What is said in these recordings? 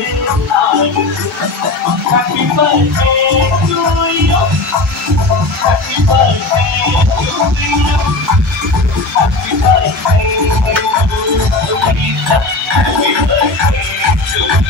Happy birthday to you. Happy birthday to you. Happy birthday to Lisa. Happy birthday to you.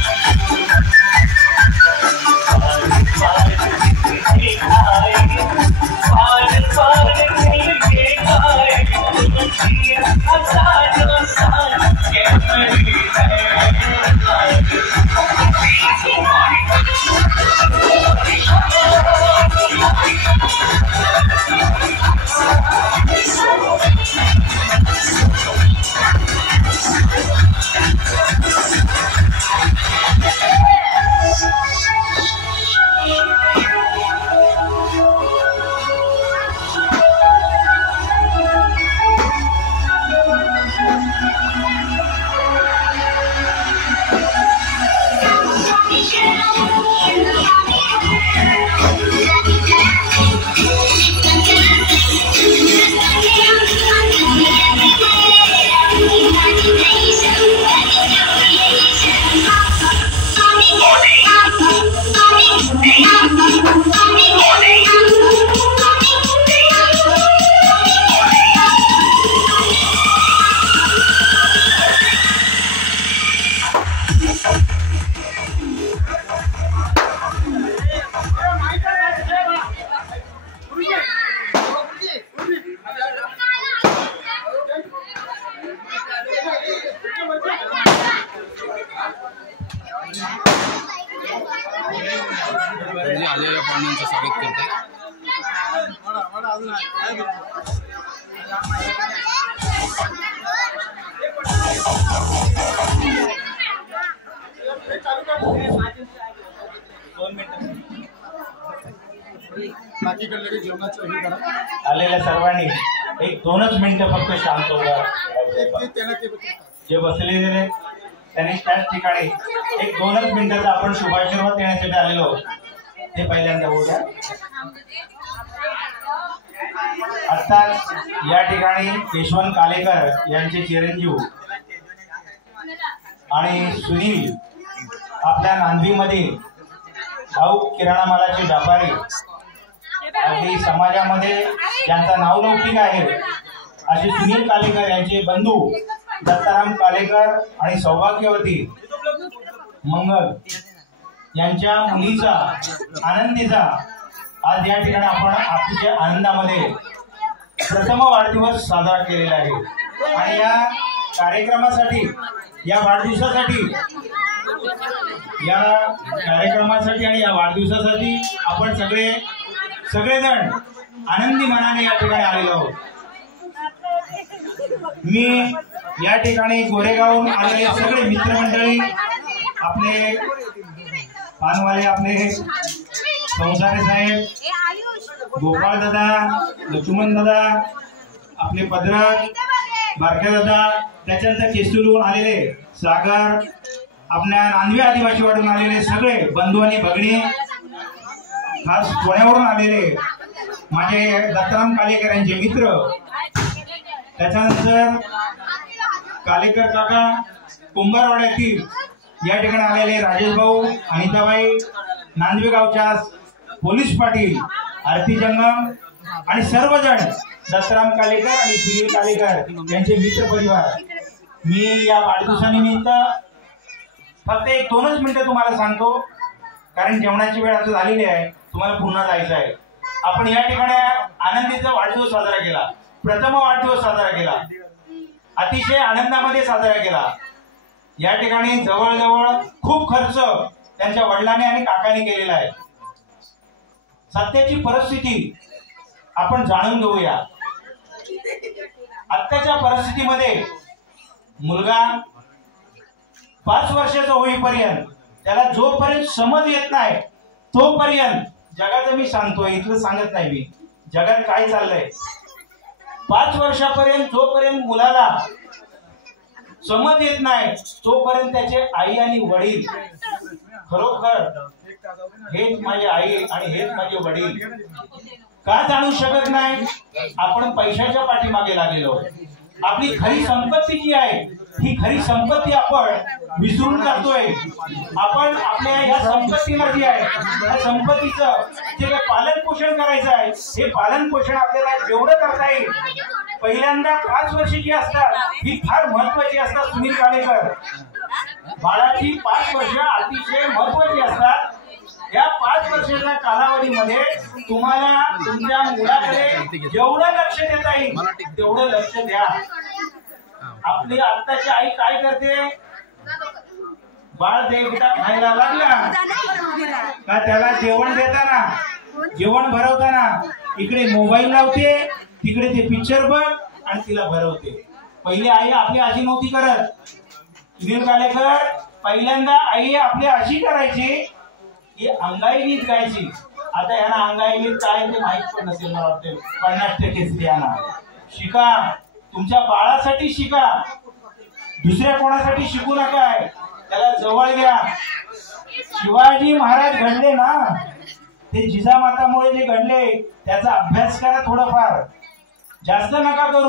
आलेल्या पाहुण्यांचं स्वागत करते. आलेल्या सर्वांनी एक 2च मिनिटं फक्त शांत उभा. जे बसलेले त्यांनी त्याच ठिकाणी एक 2च मिनिटाचा आपण शुभाशीर्वाद देण्यासाठी आलेलो ते पहिल्यांदा बोला. आताच या ठिकाणी यशवंत कालेकर यांचे चिरंजीव आणि सुनील आपल्या नांदवीमध्ये भाऊ किराणा मालाचे व्यापारी अगदी समाजामध्ये ज्यांचा नावलौकिक आहे असे सुनील कालेकर यांचे बंधू दत्ताराम कालेकर आणि सौभाग्यवती मंगल यांच्या मुलीचा आनंदीचा आज या ठिकाणी आपण अतिशय आनंदामध्ये प्रथम वाढदिवस साजरा केलेला आहे. आणि या कार्यक्रमासाठी या वाढदिवसासाठी आणि या वाढदिवसासाठी आपण सगळेजण आनंदी मनाने या ठिकाणी आलेलो आहोत. मी या ठिकाणी गोरेगावहून आलेले सगळे मित्रमंडळी आपले पानवाले आपले संसारे साहेब गोपाळ दादा लक्ष्मण दादा आपले पदरत बारक्या दादा त्याच्यानंतर केसूरहून आलेले सागर आपल्या नांदवी आदिवासी वाडून आलेले सगळे बंधू आणि भगिनी खास पुण्यावरून आलेले माझे दत्ताराम कालेकर यांचे मित्र त्याच्यानंतर कालेकर काका कुंभारवाड्यातील या ठिकाणी आलेले राजेश भाऊ अनिताबाई नांदवी गावच्या पोलीस पाटील आरती जंगम आणि सर्वजण दत्ताराम कालेकर आणि सुनील कालेकर यांचे मित्र परिवार. मी या वाढदिवसानिमित्त फक्त एक 2च मिनिटं तुम्हाला सांगतो कारण जेवणाची वेळ आता झालेली आहे. तुम्हाला पुन्हा जायचं आहे. आपण या ठिकाणी आनंदीचा वाढदिवस साजरा केला. प्रथम वाढदिवस साजरा केला. अतिशय आनंदामध्ये साजरा केला. या ठिकाणी जवळजवळ खूप खर्च त्यांच्या वडिलांनी आणि काकांनी केलेला आहे. सध्याची परिस्थिती आपण जाणून घेऊया. आत्ताच्या परिस्थितीमध्ये मुलगा 5 वर्षाचा होईपर्यंत त्याला जोपर्यंत समज येत नाही तोपर्यंत जगाचं मी सांगतोय इथलं सांगत नाही मी जगात काय चाललंय. 5 वर्षापर्यंत जोपर्यंत मुलाला समज येत नाही तोपर्यंत त्याचे आई आणि वडील खरोखर हेच माझी आई आणि हेच माझे वडील का जाणू शकत नाही. आपण पैशाच्या पाठीमागे लागलेलो. आपली खरी संपत्ती जी आहे ही खरी संपत्ती आपण विसरून जातोय। आपण आपल्या या संपत्तीला जी आहे त्या संपत्तीचं जे काही पालन पोषण करायचं आहे हे पालन पोषण आपल्याला जेवढं करता येईल, पहिल्यांदा 5 वर्ष जी असतात ही फार महत्वाची असतात। सुनील कालेकर, बाळाची 5 वर्ष अतिशय महत्वाची असतात। या 5 वर्षाच्या कालावधीमध्ये तुम्हाला तुमच्या मुलाकडे जेवढं लक्ष देता येईल तेवढं लक्ष द्या। आपली आत्ताची आई काय करते, बाळ बेटा खायला लागला का त्याला जेवण देताना जेवण भरवताना इकडे मोबाईल लावते, तिकडे ते पिक्चर बघ आणि तिला भरवते। पहिली आई आपली अशी नव्हती करत। सुनील कालेकर, पहिल्यांदा आई आपली अशी करायची की अंगाई गीत गायची। आता यांना अंगाई गीत काय ते माहित पण नसेल, मला वाटतं 50% स्त्रियांना। शिका, तुमच्या बाळासाठी शिका, दुसऱ्या कोणासाठी शिकू नका, त्याला जवळ घ्या। शिवाजी महाराज घडले ना ते जिजामातामुळे जे घडले, त्याचा अभ्यास करा थोडंफार, जास्त नका करू।